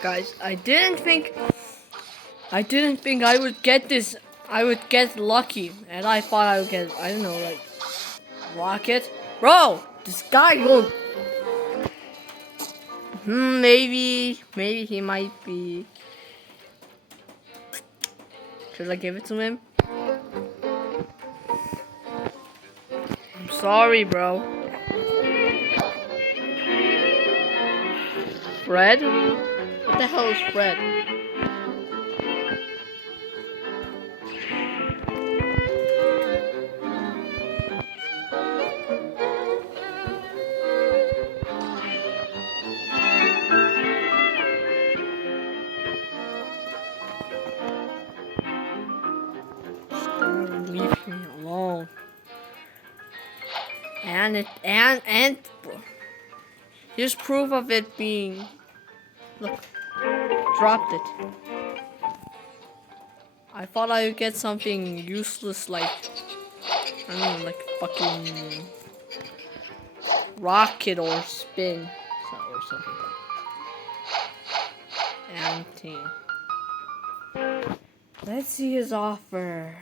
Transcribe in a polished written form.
Guys, I didn't think I would get this. I would get lucky, and I thought I would get, I don't know, like rocket. Bro, this guy will. Maybe he might be. Should I give it to him? I'm sorry, bro. Fred? What the hell is Fred? Leave me alone. And here's proof of it being. Look, dropped it. I thought I would get something useless like, I don't know, like fucking rocket or spin or something. And let's see his offer.